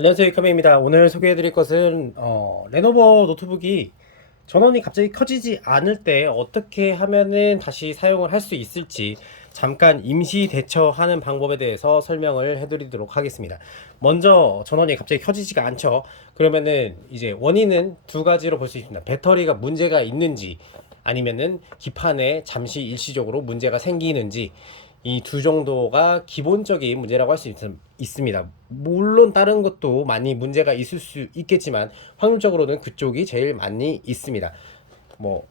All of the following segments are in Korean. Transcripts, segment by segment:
안녕하세요, 이카메입니다. 오늘 소개해드릴 것은 레노버 노트북이 전원이 갑자기 켜지지 않을 때 어떻게 하면은 다시 사용을 할 수 있을지 잠깐 임시 대처하는 방법에 대해서 설명을 해드리도록 하겠습니다. 먼저 전원이 갑자기 켜지지가 않죠. 그러면은 이제 원인은 두 가지로 볼 수 있습니다. 배터리가 문제가 있는지 아니면은 기판에 잠시 일시적으로 문제가 생기는지, 이 두 정도가 기본적인 문제라고 할 수 있습니다. 물론 다른 것도 많이 문제가 있을 수 있겠지만 확률적으로는 그쪽이 제일 많이 있습니다. 뭐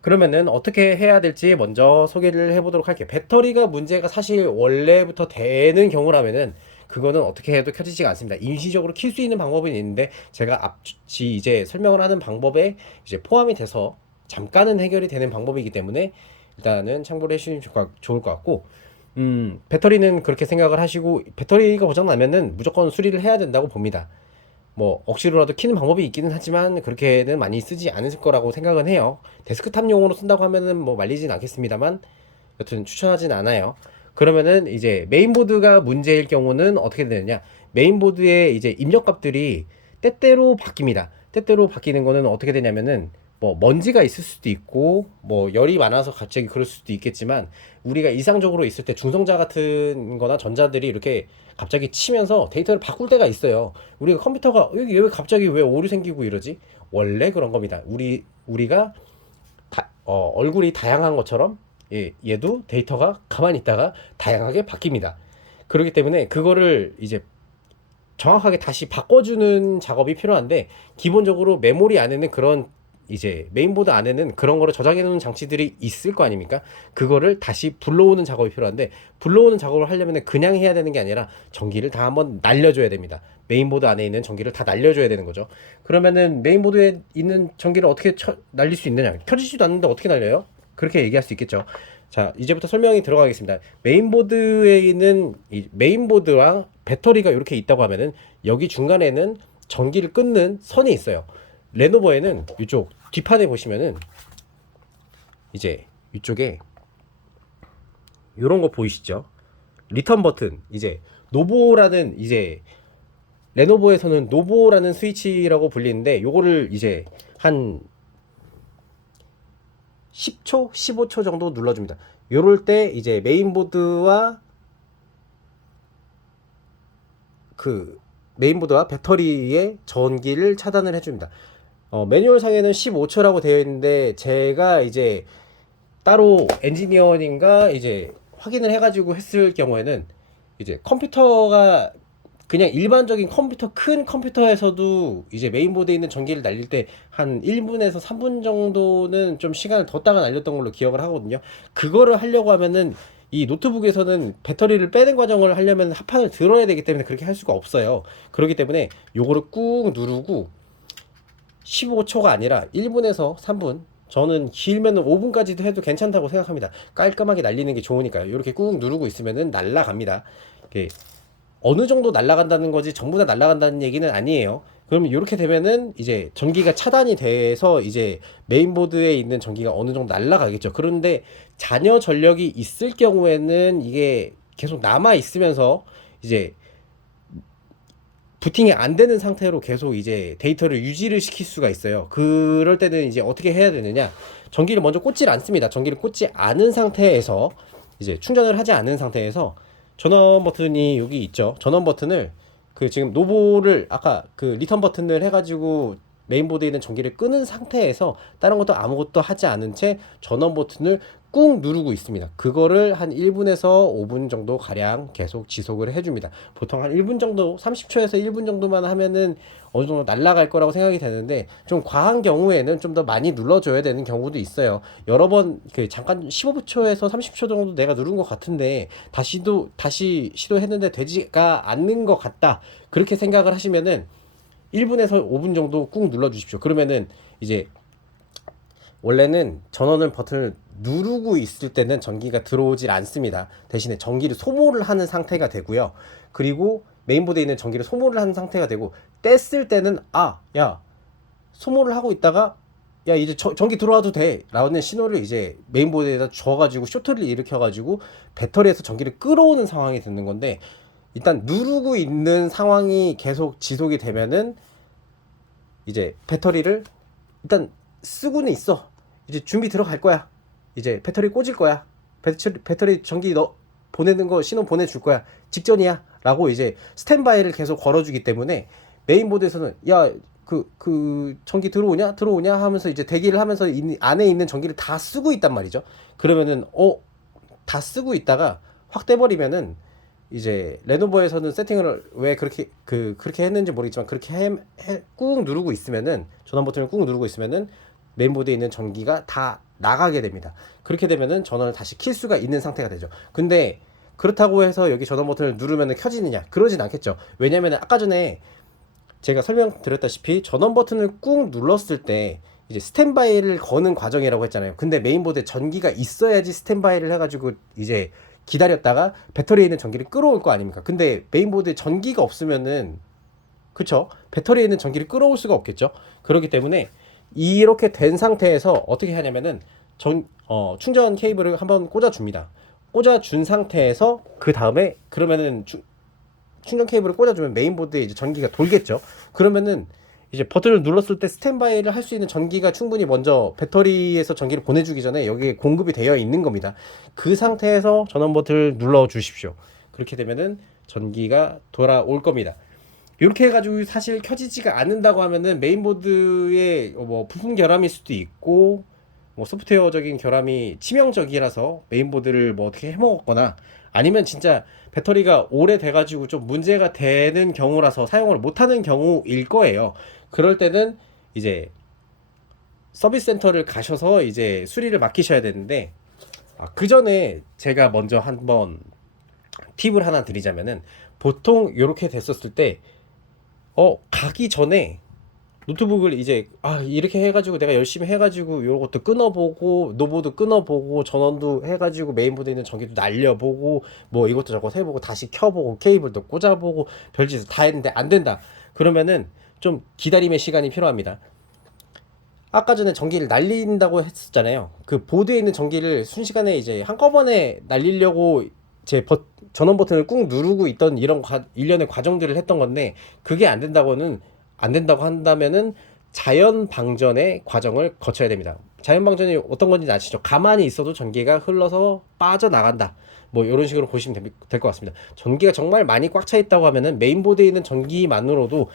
그러면은 어떻게 해야 될지 먼저 소개를 해보도록 할게요. 배터리가 문제가 사실 원래부터 되는 경우라면은 그거는 어떻게 해도 켜지지가 않습니다. 임시적으로 킬 수 있는 방법은 있는데 제가 앞지 이제 설명을 하는 방법에 이제 포함이 돼서 잠깐은 해결이 되는 방법이기 때문에 일단은 참고를 해주시면 좋을 것 같고, 배터리는 그렇게 생각을 하시고, 배터리가 고장나면은 무조건 수리를 해야 된다고 봅니다. 뭐 억지로라도 키는 방법이 있기는 하지만 그렇게는 많이 쓰지 않을 거라고 생각은 해요. 데스크탑용으로 쓴다고 하면은 뭐 말리진 않겠습니다만 여튼 추천하진 않아요. 그러면은 이제 메인보드가 문제일 경우는 어떻게 되느냐, 메인보드의 이제 입력값들이 때때로 바뀝니다. 때때로 바뀌는 거는 어떻게 되냐면은 뭐 먼지가 있을 수도 있고 뭐 열이 많아서 갑자기 그럴 수도 있겠지만, 우리가 일상적으로 있을 때 중성자 같은 거나 전자들이 이렇게 갑자기 치면서 데이터를 바꿀 때가 있어요. 우리가 컴퓨터가 여기 왜 갑자기 왜 오류 생기고 이러지? 원래 그런 겁니다. 우리가 얼굴이 다양한 것처럼 얘도 데이터가 가만히 있다가 다양하게 바뀝니다. 그렇기 때문에 그거를 이제 정확하게 다시 바꿔주는 작업이 필요한데, 기본적으로 메모리 안에는 그런 이제 메인보드 안에는 그런 거를 저장해 놓은 장치들이 있을 거 아닙니까? 그거를 다시 불러오는 작업이 필요한데, 불러오는 작업을 하려면 그냥 해야 되는 게 아니라 전기를 다 한번 날려줘야 됩니다. 메인보드 안에 있는 전기를 다 날려줘야 되는 거죠. 그러면은 메인보드에 있는 전기를 어떻게 날릴 수 있느냐? 켜지지도 않는데 어떻게 날려요? 그렇게 얘기할 수 있겠죠. 자, 이제부터 설명이 들어가겠습니다. 메인보드에 있는 이 메인보드와 배터리가 이렇게 있다고 하면은 여기 중간에는 전기를 끊는 선이 있어요. 레노버에는 이쪽 뒷판에 보시면은 이제 이쪽에 이런 거 보이시죠? 리턴 버튼, 이제 노보라는, 이제 레노버에서는 노보라는 스위치라고 불리는데, 요거를 이제 한 10초, 15초 정도 눌러줍니다. 요럴 때 이제 메인보드와 그 메인보드와 배터리의 전기를 차단을 해줍니다. 매뉴얼 상에는 15초라고 되어 있는데 제가 이제 따로 엔지니어님과 이제 확인을 해가지고 했을 경우에는 이제 컴퓨터가 그냥 일반적인 컴퓨터, 큰 컴퓨터에서도 이제 메인보드에 있는 전기를 날릴 때 한 1분에서 3분 정도는 좀 시간을 뒀다가 날렸던 걸로 기억을 하거든요. 그거를 하려고 하면은 이 노트북에서는 배터리를 빼는 과정을 하려면 합판을 들어야 되기 때문에 그렇게 할 수가 없어요. 그렇기 때문에 요거를 꾹 누르고 15초가 아니라 1분에서 3분, 저는 길면 5분까지도 해도 괜찮다고 생각합니다. 깔끔하게 날리는 게 좋으니까요. 이렇게 꾹 누르고 있으면은 날라갑니다. 이게 어느 정도 날아간다는 거지 전부 다 날아간다는 얘기는 아니에요. 그러면 이렇게 되면은 이제 전기가 차단이 돼서 이제 메인보드에 있는 전기가 어느 정도 날아가겠죠. 그런데 잔여 전력이 있을 경우에는 이게 계속 남아 있으면서 이제 부팅이 안 되는 상태로 계속 이제 데이터를 유지를 시킬 수가 있어요. 그럴 때는 이제 어떻게 해야 되느냐? 전기를 먼저 꽂질 않습니다. 전기를 꽂지 않은 상태에서 이제 충전을 하지 않은 상태에서 전원 버튼이 여기 있죠. 전원 버튼을 그 지금 노브를 아까 그 리턴 버튼을 해가지고 메인보드에 있는 전기를 끄는 상태에서 다른 것도 아무것도 하지 않은 채 전원 버튼을 꾹 누르고 있습니다. 그거를 한 1분에서 5분 정도 가량 계속 지속을 해줍니다. 보통 한 1분 정도, 30초에서 1분 정도만 하면은 어느 정도 날아갈 거라고 생각이 되는데, 좀 과한 경우에는 좀 더 많이 눌러줘야 되는 경우도 있어요. 여러 번 그 잠깐 15초에서 30초 정도 내가 누른 것 같은데 다시 시도했는데 되지가 않는 것 같다, 그렇게 생각을 하시면은 1분에서 5분 정도 꾹 눌러 주십시오. 그러면은 이제 원래는 전원을 버튼을 누르고 있을 때는 전기가 들어오질 않습니다. 대신에 전기를 소모를 하는 상태가 되고요. 그리고 메인보드에 있는 전기를 소모를 하는 상태가 되고, 뗐을 때는 야, 소모를 하고 있다가 야, 이제 전기 들어와도 돼 라는 신호를 이제 메인보드에다 줘가지고 쇼트를 일으켜가지고 배터리에서 전기를 끌어오는 상황이 되는 건데, 일단 누르고 있는 상황이 계속 지속이 되면은 이제 배터리를 일단 쓰고는 있어. 이제 준비 들어갈 거야. 이제 배터리 꽂을 거야. 배터리 전기 너 보내는 거 신호 보내줄 거야. 직전이야. 라고 이제 스탠바이를 계속 걸어주기 때문에 메인보드에서는 야, 전기 들어오냐 하면서 이제 대기를 하면서 안에 있는 전기를 다 쓰고 있단 말이죠. 그러면은 다 쓰고 있다가 확 떼버리면은 이제 레노버에서는 세팅을 왜 그렇게 했는지 모르겠지만 그렇게 꾹 누르고 있으면은 전원 버튼을 꾹 누르고 있으면은 메인보드에 있는 전기가 다 나가게 됩니다. 그렇게 되면은 전원을 다시 킬 수가 있는 상태가 되죠. 근데 그렇다고 해서 여기 전원 버튼을 누르면은 켜지느냐? 그러진 않겠죠. 왜냐면은 아까 전에 제가 설명드렸다시피 전원 버튼을 꾹 눌렀을 때 이제 스탠바이를 거는 과정이라고 했잖아요. 근데 메인보드에 전기가 있어야지 스탠바이를 해가지고 이제 기다렸다가 배터리에 있는 전기를 끌어올 거 아닙니까? 근데 메인보드에 전기가 없으면은 그쵸? 배터리에 있는 전기를 끌어올 수가 없겠죠. 그렇기 때문에 이렇게 된 상태에서 어떻게 하냐면은 충전 케이블을 한번 꽂아줍니다. 꽂아준 상태에서 그 다음에 그러면은 충전 케이블을 꽂아주면 메인보드에 이제 전기가 돌겠죠. 그러면은 이제 버튼을 눌렀을 때 스탠바이를 할 수 있는 전기가 충분히 먼저 배터리에서 전기를 보내주기 전에 여기에 공급이 되어 있는 겁니다. 그 상태에서 전원 버튼을 눌러 주십시오. 그렇게 되면은 전기가 돌아올 겁니다. 이렇게 해가지고 사실 켜지지가 않는다고 하면은 메인보드에 뭐 부품 결함일 수도 있고 뭐 소프트웨어적인 결함이 치명적이라서 메인보드를 뭐 어떻게 해먹었거나 아니면 진짜 배터리가 오래돼가지고 좀 문제가 되는 경우라서 사용을 못하는 경우일 거예요. 그럴 때는 이제 서비스 센터를 가셔서 이제 수리를 맡기셔야 되는데 그 전에 제가 먼저 한번 팁을 하나 드리자면은 보통 이렇게 됐었을 때 가기 전에 노트북을 이제 이렇게 해가지고 내가 열심히 해가지고 요것도 끊어보고 노보도 끊어보고 전원도 해가지고 메인보드에 있는 전기도 날려보고 뭐 이것도 저것도 해보고 다시 켜보고 케이블도 꽂아보고 별짓을 다 했는데 안 된다. 그러면은 좀 기다림의 시간이 필요합니다. 아까 전에 전기를 날린다고 했었잖아요. 그 보드에 있는 전기를 순식간에 이제 한꺼번에 날리려고 전원 버튼을 꾹 누르고 있던 이런 일련의 과정들을 했던 건데 그게 안 된다고 한다면은 자연 방전의 과정을 거쳐야 됩니다. 자연 방전이 어떤 건지 아시죠? 가만히 있어도 전기가 흘러서 빠져나간다. 뭐 이런 식으로 보시면 될 것 같습니다. 전기가 정말 많이 꽉 차 있다고 하면은 메인보드에 있는 전기만으로도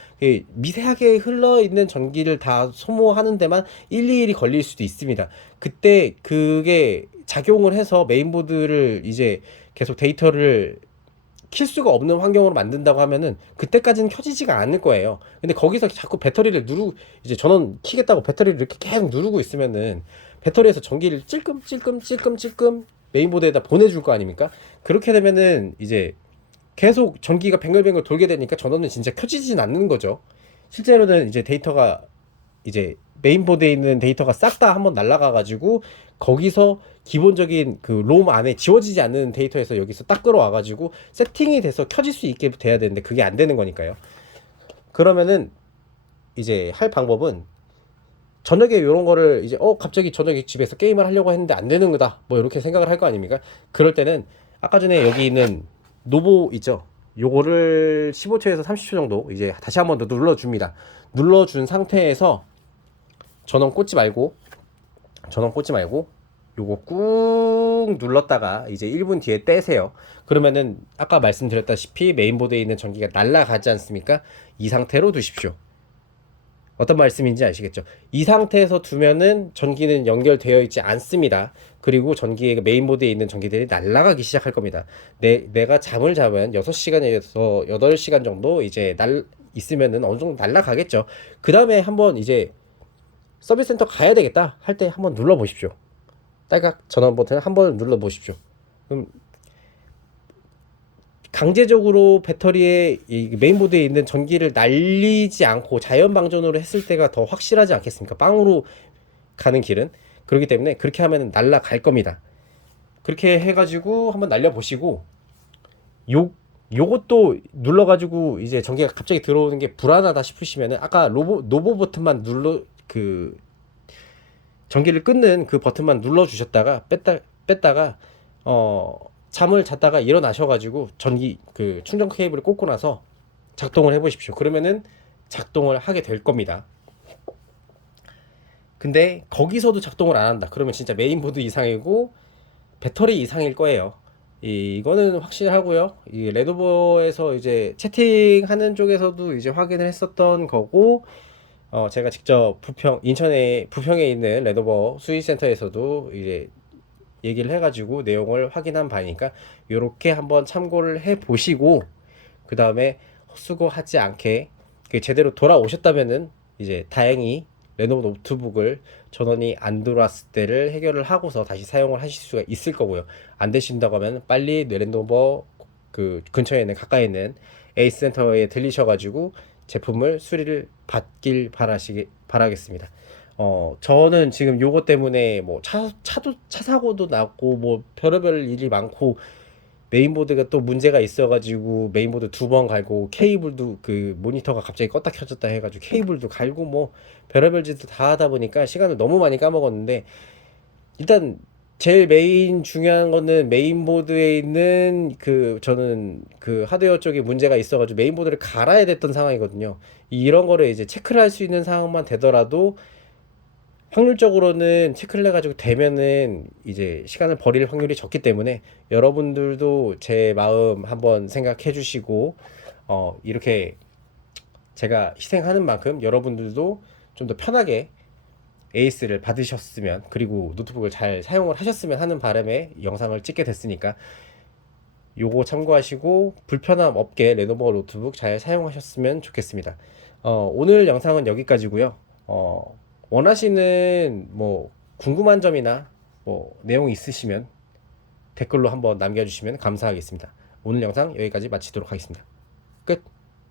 미세하게 흘러 있는 전기를 다 소모하는 데만 1, 2일이 걸릴 수도 있습니다. 그때 그게 작용을 해서 메인보드를 이제 계속 데이터를 킬 수가 없는 환경으로 만든다고 하면은 그때까지는 켜지지가 않을 거예요. 근데 거기서 자꾸 배터리를 이제 전원 키겠다고 배터리를 이렇게 계속 누르고 있으면은 배터리에서 전기를 찔끔 메인보드에다 보내줄 거 아닙니까? 그렇게 되면은 이제 계속 전기가 뱅글뱅글 돌게 되니까 전원은 진짜 켜지진 않는 거죠. 실제로는 이제 데이터가 이제 메인보드에 있는 데이터가 싹 다 한번 날아가 가지고 거기서 기본적인 그 롬 안에 지워지지 않는 데이터에서 여기서 딱 끌어와 가지고 세팅이 돼서 켜질 수 있게 돼야 되는데 그게 안 되는 거니까요. 그러면은 이제 할 방법은 저녁에 이런 거를 이제 갑자기 저녁에 집에서 게임을 하려고 했는데 안 되는 거다 뭐 이렇게 생각을 할 거 아닙니까? 그럴 때는 아까 전에 여기 있는 노보 있죠. 요거를 15초에서 30초 정도 이제 다시 한번 더 눌러줍니다. 눌러준 상태에서 전원 꽂지 말고 요거 꾹 눌렀다가 이제 1분 뒤에 떼세요. 그러면은 아까 말씀드렸다시피 메인보드에 있는 전기가 날아가지 않습니까? 이 상태로 두십시오. 어떤 말씀인지 아시겠죠? 이 상태에서 두면은 전기는 연결되어 있지 않습니다. 그리고 메인보드에 있는 전기들이 날아가기 시작할 겁니다. 내가 잠을 자면 6시간에서 8시간 정도 이제 있으면은 어느 정도 날아가겠죠. 그 다음에 한번 이제 서비스 센터 가야 되겠다 할 때 한번 눌러 보십시오. 딸깍 전원 버튼 한번 눌러 보십시오. 그럼 강제적으로 배터리에 이 메인보드에 있는 전기를 날리지 않고 자연 방전으로 했을 때가 더 확실하지 않겠습니까? 빵으로 가는 길은. 그렇기 때문에 그렇게 하면 날아갈 겁니다. 그렇게 해가지고 한번 날려보시고 요것도 눌러가지고 이제 전기가 갑자기 들어오는 게 불안하다 싶으시면은 아까 노보 버튼만 전기를 끊는 그 버튼만 눌러 주셨다가 뺐다가 잠을 잤다가 일어나셔가지고 전기 그 충전 케이블을 꽂고 나서 작동을 해보십시오. 그러면은 작동을 하게 될 겁니다. 근데 거기서도 작동을 안 한다. 그러면 진짜 메인보드 이상이고 배터리 이상일 거예요. 이거는 확실하고요. 이 레노버에서 이제 채팅하는 쪽에서도 이제 확인을 했었던 거고, 제가 직접 인천에 부평에 있는 레노버 수의센터에서도 이제 얘기를 해가지고 내용을 확인한 바니까 요렇게 한번 참고를 해 보시고, 그 다음에 헛수고하지 않게 제대로 돌아오셨다면은 이제 다행히 레노버 노트북을 전원이 안 들어왔을 때를 해결을 하고서 다시 사용을 하실 수가 있을 거고요. 안 되신다고 하면 빨리 레노버 그 근처에 있는 가까이 있는 에이스 센터에 들리셔가지고 제품을 수리를 받길 바라겠습니다. 저는 지금 요거 때문에 뭐 차 사고도 났고 뭐 별의별 일이 많고 메인보드가 또 문제가 있어가지고 메인보드 2번 갈고 케이블도 그 모니터가 갑자기 껐다 켜졌다 해가지고 케이블도 갈고 뭐 별의별 짓도 다 하다 보니까 시간을 너무 많이 까먹었는데, 일단 제일 메인 중요한 거는 메인보드에 있는 그 저는 그 하드웨어 쪽에 문제가 있어가지고 메인보드를 갈아야 됐던 상황이거든요. 이런 거를 이제 체크를 할 수 있는 상황만 되더라도 확률적으로는 체크를 해가지고 되면은 이제 시간을 버릴 확률이 적기 때문에 여러분들도 제 마음 한번 생각해 주시고, 이렇게 제가 희생하는 만큼 여러분들도 좀 더 편하게 에이스를 받으셨으면, 그리고 노트북을 잘 사용을 하셨으면 하는 바람에 영상을 찍게 됐으니까 요거 참고하시고 불편함 없게 레노버 노트북 잘 사용하셨으면 좋겠습니다. 오늘 영상은 여기까지고요. 원하시는 뭐 궁금한 점이나 뭐 내용 있으시면 댓글로 한번 남겨주시면 감사하겠습니다. 오늘 영상 여기까지 마치도록 하겠습니다. 끝.